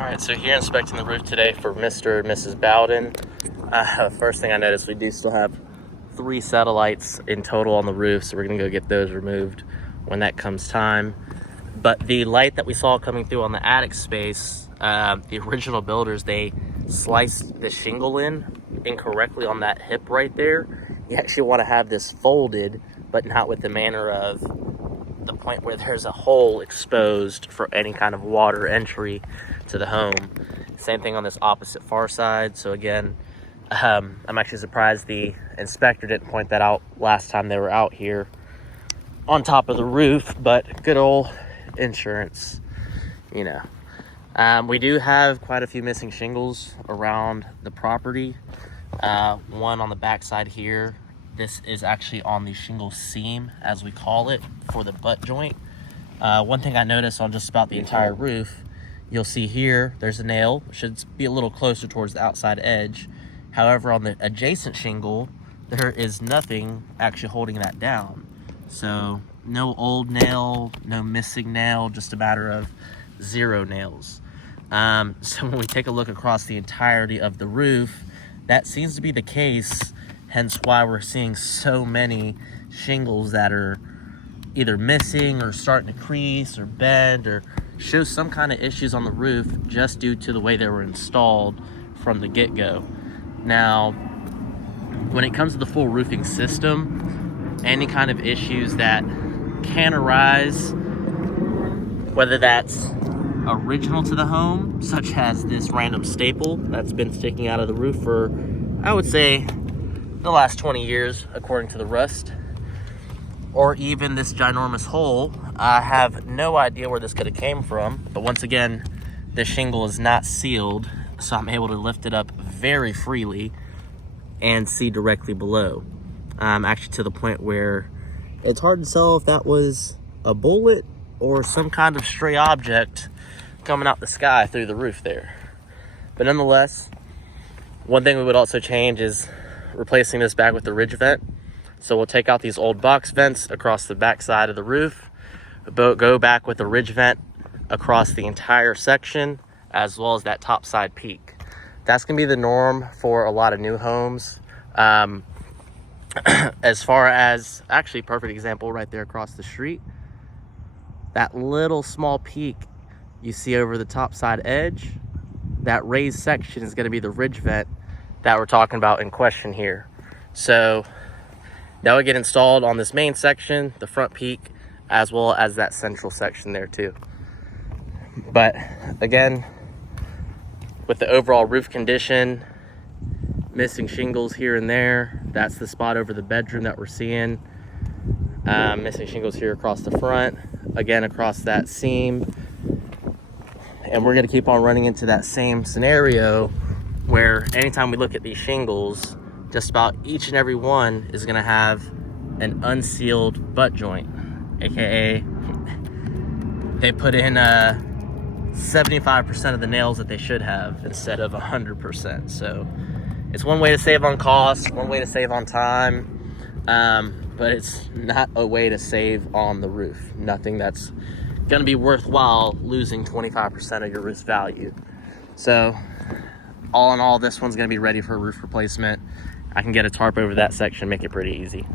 Alright, so here inspecting the roof today for Mr. and Mrs. Bowden. First thing I noticed, we do still have 3 satellites in total on the roof, so we're going to go get those removed when that comes time. But the light that we saw coming through on the attic space, the original builders, they sliced the shingle in incorrectly on that hip right there. You actually want to have this folded, but not with the manner of the point where there's a hole exposed for any kind of water entry to the home. Same thing on this opposite far side. So again, I'm actually surprised the inspector didn't point that out last time they were out here on top of the roof, but good old insurance, you know. We do have quite a few missing shingles around the property. One on the back side here. This is actually on the shingle seam, as we call it, for the butt joint. One thing I noticed on just about the entire roof, you'll see here, there's a nail. It should be a little closer towards the outside edge. However, on the adjacent shingle, there is nothing actually holding that down. So no old nail, no missing nail, just a matter of 0 nails. So when we take a look across the entirety of the roof, that seems to be the case, hence why we're seeing so many shingles that are either missing or starting to crease or bend or show some kind of issues on the roof just due to the way they were installed from the get-go. Now, when it comes to the full roofing system, any kind of issues that can arise, whether that's original to the home, such as this random staple that's been sticking out of the roof for, I would say, the last 20 years, according to the rust, or even this ginormous hole. I have no idea where this could have came from, but once again, the shingle is not sealed, so I'm able to lift it up very freely and see directly below. Actually to the point where it's hard to tell if that was a bullet or some kind of stray object coming out the sky through the roof there. But nonetheless, one thing we would also change is replacing this back with the ridge vent. So we'll take out these old box vents across the back side of the roof, go back with the ridge vent across the entire section, as well as that top side peak. That's gonna be the norm for a lot of new homes. As far as, actually, perfect example right there across the street, that little small peak you see over the top side edge, that raised section is gonna be the ridge vent that we're talking about in question here. So that would get installed on this main section, the front peak, as well as that central section there too. But again, with the overall roof condition, missing shingles here and there, that's the spot over the bedroom that we're seeing. Missing shingles here across the front, again across that seam. And we're gonna keep on running into that same scenario where anytime we look at these shingles, just about each and every one is gonna have an unsealed butt joint, AKA they put in 75% of the nails that they should have instead of 100%. So it's one way to save on cost, one way to save on time, but it's not a way to save on the roof. Nothing that's gonna be worthwhile losing 25% of your roof's value. So all in all, this one's gonna be ready for a roof replacement. I can get a tarp over that section, make it pretty easy.